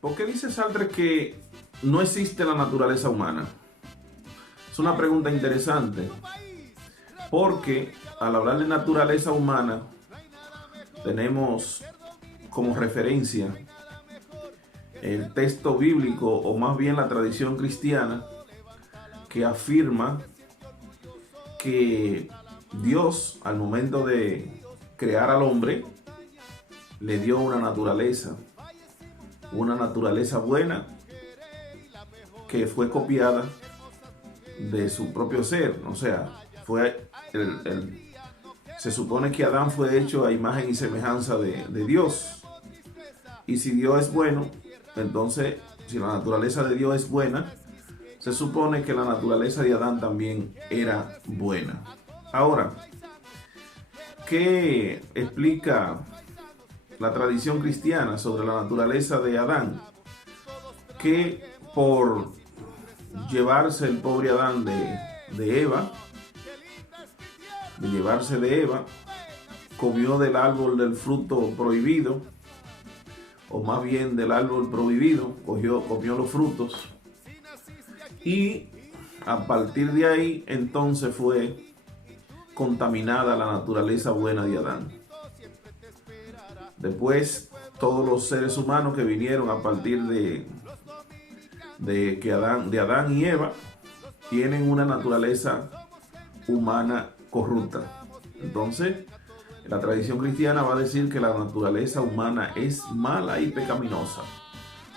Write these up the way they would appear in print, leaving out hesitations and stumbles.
¿Por qué dice Sartre que no existe la naturaleza humana? Es una pregunta interesante, porque al hablar de naturaleza humana tenemos como referencia el texto bíblico, o más bien la tradición cristiana, que afirma que Dios, al momento de crear al hombre, le dio una naturaleza buena que fue copiada de su propio ser. O sea, se supone que Adán fue hecho a imagen y semejanza de Dios. Y si Dios es bueno, entonces, si la naturaleza de Dios es buena, se supone que la naturaleza de Adán también era buena. Ahora, ¿qué explica la tradición cristiana sobre la naturaleza de Adán? Que por llevarse el pobre Adán de Eva, de llevarse de Eva, comió del árbol del fruto prohibido, o más bien del árbol prohibido, comió los frutos, y a partir de ahí entonces fue contaminada la naturaleza buena de Adán. Después, todos los seres humanos que vinieron a partir de Adán y Eva tienen una naturaleza humana corrupta. Entonces, la tradición cristiana va a decir que la naturaleza humana es mala y pecaminosa.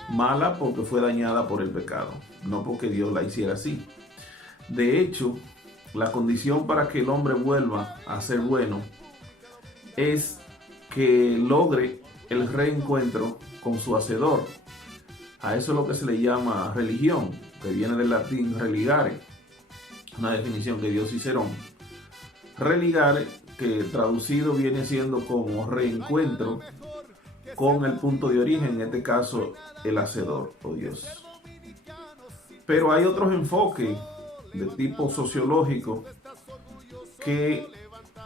Mala porque fue dañada por el pecado, no porque Dios la hiciera así. De hecho, la condición para que el hombre vuelva a ser bueno es que logre el reencuentro con su hacedor. A eso es lo que se le llama religión, que viene del latín religare, una definición que dio Cicerón. Religare, que traducido viene siendo como reencuentro con el punto de origen, en este caso el hacedor o Dios. Pero hay otros enfoques de tipo sociológico que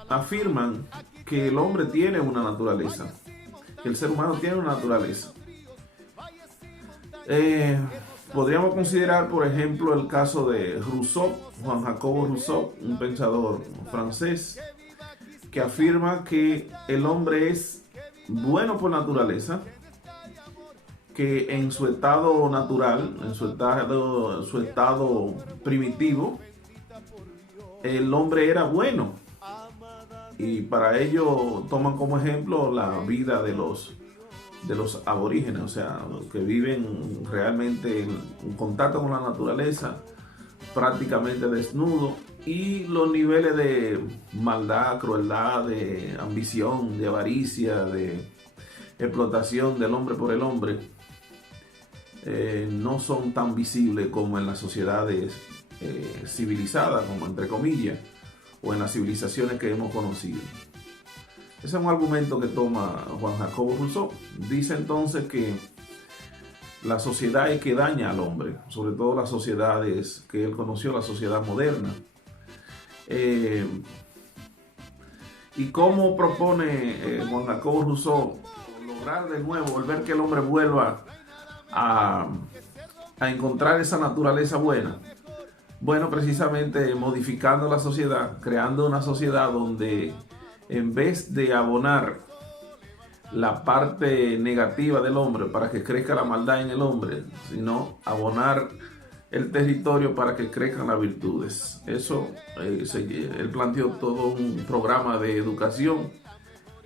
afirman que el hombre tiene una naturaleza, que el ser humano tiene una naturaleza. Podríamos considerar, por ejemplo, el caso de Rousseau, Juan Jacobo Rousseau, un pensador francés, que afirma que el hombre es bueno por naturaleza, que en su estado natural, en su estado primitivo, el hombre era bueno. Y para ello toman como ejemplo la vida de los aborígenes, o sea, los que viven realmente en contacto con la naturaleza, prácticamente desnudo, y los niveles de maldad, crueldad, de ambición, de avaricia, de explotación del hombre por el hombre, no son tan visibles como en las sociedades civilizadas, como entre comillas, o en las civilizaciones que hemos conocido. Ese es un argumento que toma Juan Jacobo Rousseau. Dice entonces que la sociedad es que daña al hombre, sobre todo las sociedades que él conoció, la sociedad moderna. Y cómo propone Juan Jacobo Rousseau lograr de nuevo, volver que el hombre vuelva a encontrar esa naturaleza buena. Bueno, precisamente modificando la sociedad, creando una sociedad donde en vez de abonar la parte negativa del hombre para que crezca la maldad en el hombre, sino abonar el territorio para que crezcan las virtudes. Eso, él planteó todo un programa de educación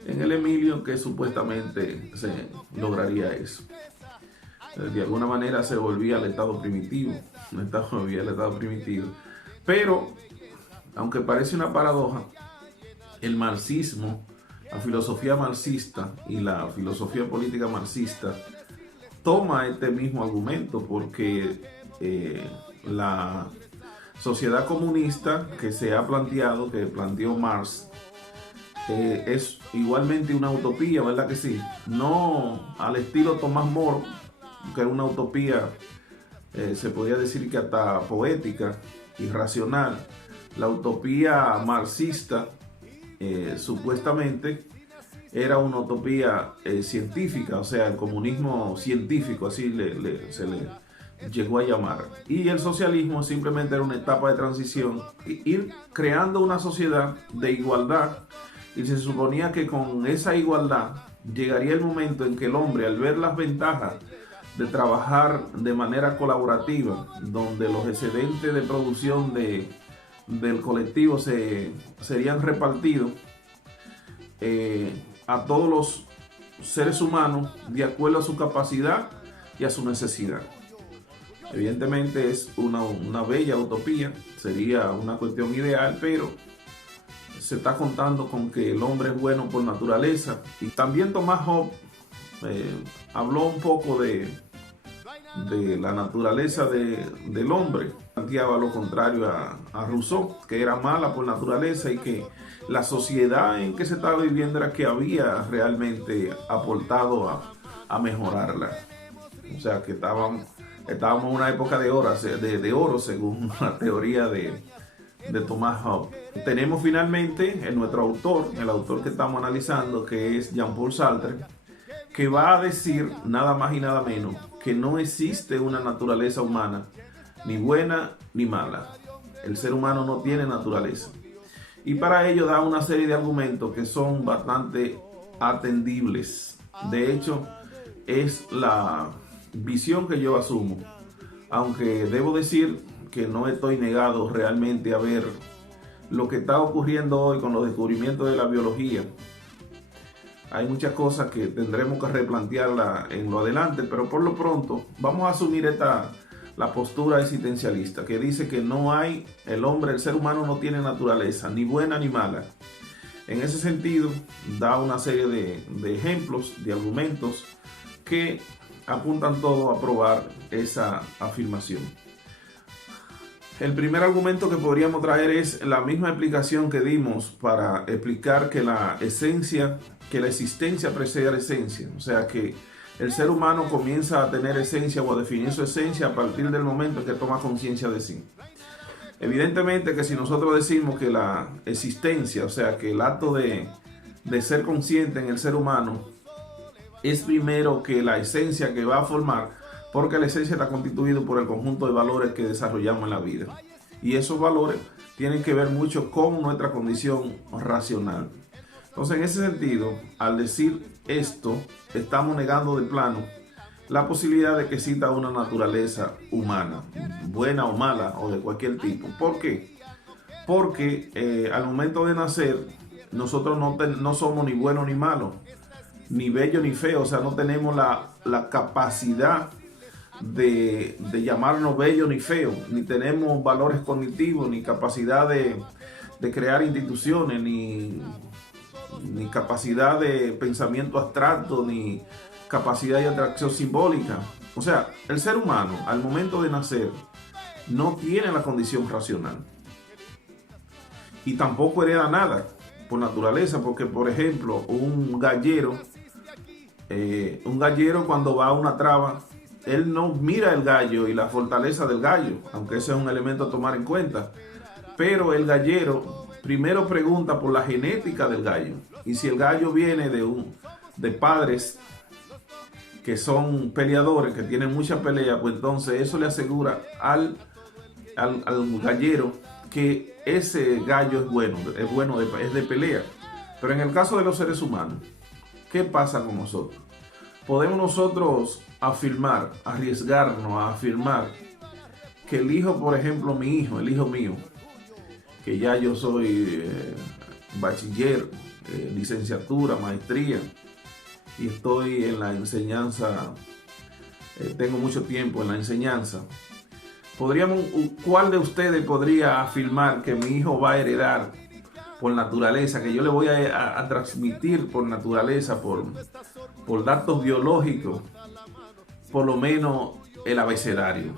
en el Emilio que supuestamente se lograría eso. De alguna manera se volvía al estado primitivo, Pero, aunque parece una paradoja, el marxismo, la filosofía marxista y la filosofía política marxista toma este mismo argumento, porque la sociedad comunista que se ha planteado, que planteó Marx, es igualmente una utopía, ¿verdad que sí? No al estilo Tomás Moro, que era una utopía, se podría decir que hasta poética y racional. La utopía marxista supuestamente era una utopía científica, o sea, el comunismo científico, así se le llegó a llamar. Y el socialismo simplemente era una etapa de transición, ir creando una sociedad de igualdad, y se suponía que con esa igualdad llegaría el momento en que el hombre, al ver las ventajas de trabajar de manera colaborativa, donde los excedentes de producción del colectivo serían repartidos a todos los seres humanos de acuerdo a su capacidad y a su necesidad. Evidentemente es una bella utopía, sería una cuestión ideal, pero se está contando con que el hombre es bueno por naturaleza. Y también Thomas Hobbes habló un poco de la naturaleza del hombre. Planteaba lo contrario a Rousseau, que era mala por naturaleza y que la sociedad en que se estaba viviendo era que había realmente aportado a mejorarla. O sea que estábamos en una época de oro según la teoría de Thomas Hobbes. Tenemos finalmente nuestro autor, el autor que estamos analizando, que es Jean-Paul Sartre, que va a decir nada más y nada menos que no existe una naturaleza humana, ni buena ni mala. El ser humano no tiene naturaleza. Y para ello da una serie de argumentos que son bastante atendibles. De hecho, es la visión que yo asumo. Aunque debo decir que no estoy negado realmente a ver lo que está ocurriendo hoy con los descubrimientos de la biología. Hay muchas cosas que tendremos que replantearla en lo adelante, pero por lo pronto vamos a asumir la postura existencialista que dice que no hay, el ser humano no tiene naturaleza, ni buena ni mala. En ese sentido, da una serie de ejemplos, de argumentos que apuntan todo a probar esa afirmación. El primer argumento que podríamos traer es la misma explicación que dimos para explicar que la existencia precede a la esencia. O sea que el ser humano comienza a tener esencia o a definir su esencia a partir del momento en que toma conciencia de sí. Evidentemente que si nosotros decimos que la existencia, o sea que el acto de ser consciente en el ser humano es primero que la esencia que va a formar, porque la esencia está constituida por el conjunto de valores que desarrollamos en la vida. Y esos valores tienen que ver mucho con nuestra condición racional. Entonces, en ese sentido, al decir esto, estamos negando de plano la posibilidad de que exista una naturaleza humana, buena o mala, o de cualquier tipo. ¿Por qué? Porque al momento de nacer, nosotros no somos ni buenos ni malos, ni bello ni feo, o sea, no tenemos la capacidad de llamarnos bello ni feo, ni tenemos valores cognitivos, ni capacidad de crear instituciones, ni capacidad de pensamiento abstracto, ni capacidad de atracción simbólica. O sea, el ser humano al momento de nacer no tiene la condición racional y tampoco hereda nada por naturaleza, porque por ejemplo un gallero cuando va a una traba, él no mira el gallo y la fortaleza del gallo, aunque ese es un elemento a tomar en cuenta, pero el gallero primero pregunta por la genética del gallo, y si el gallo viene de padres que son peleadores, que tienen mucha pelea, pues entonces eso le asegura al gallero que ese gallo es de pelea. Pero en el caso de los seres humanos, ¿qué pasa con nosotros? Podemos nosotros arriesgarnos a afirmar que el hijo, por ejemplo, el hijo mío, que ya yo soy bachiller, licenciatura, maestría, y estoy en la enseñanza, tengo mucho tiempo en la enseñanza. ¿Cuál de ustedes podría afirmar que mi hijo va a heredar por naturaleza, que yo le voy a transmitir por naturaleza, por datos biológicos, por lo menos el abecedario?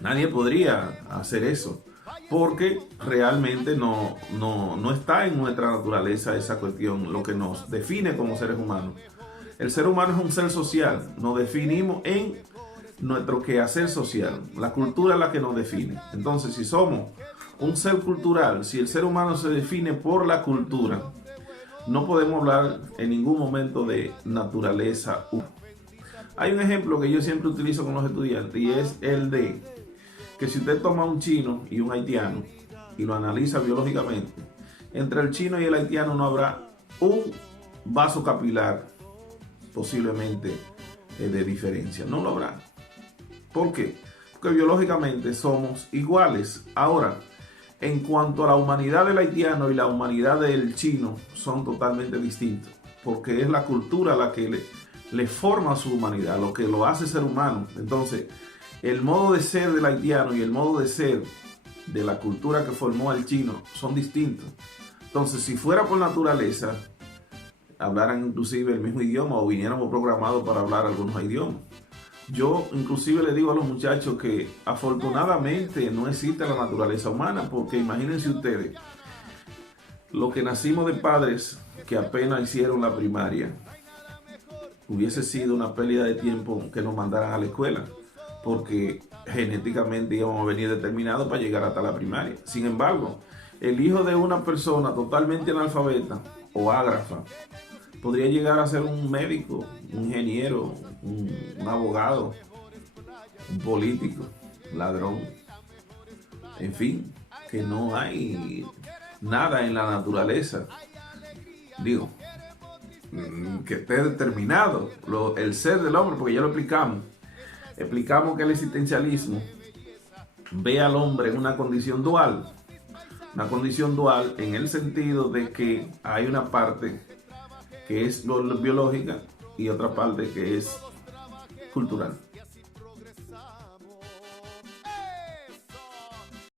Nadie podría hacer eso, porque realmente no está en nuestra naturaleza esa cuestión, lo que nos define como seres humanos. El ser humano es un ser social, nos definimos en nuestro quehacer social, la cultura es la que nos define. Entonces, si somos un ser cultural, si el ser humano se define por la cultura, no podemos hablar en ningún momento de naturaleza humana. Hay un ejemplo que yo siempre utilizo con los estudiantes y es el de que si usted toma un chino y un haitiano y lo analiza biológicamente, entre el chino y el haitiano no habrá un vaso capilar posiblemente de diferencia. No lo habrá. ¿Por qué? Porque biológicamente somos iguales. Ahora, en cuanto a la humanidad del haitiano y la humanidad del chino, son totalmente distintos, porque es la cultura la que le forma su humanidad, lo que lo hace ser humano. Entonces, el modo de ser del haitiano y el modo de ser de la cultura que formó al chino son distintos. Entonces, si fuera por naturaleza, hablaran inclusive el mismo idioma o viniéramos programados para hablar algunos idiomas. Yo inclusive le digo a los muchachos que afortunadamente no existe la naturaleza humana, porque imagínense ustedes, los que nacimos de padres que apenas hicieron la primaria, hubiese sido una pérdida de tiempo que nos mandaran a la escuela, porque genéticamente íbamos a venir determinados para llegar hasta la primaria. Sin embargo, el hijo de una persona totalmente analfabeta o ágrafa podría llegar a ser un médico, un ingeniero, un abogado, un político, ladrón. En fin, que no hay nada en la naturaleza, digo, que esté determinado el ser del hombre, porque ya lo explicamos. Explicamos que el existencialismo ve al hombre en una condición dual en el sentido de que hay una parte que es biológica y otra parte que es cultural.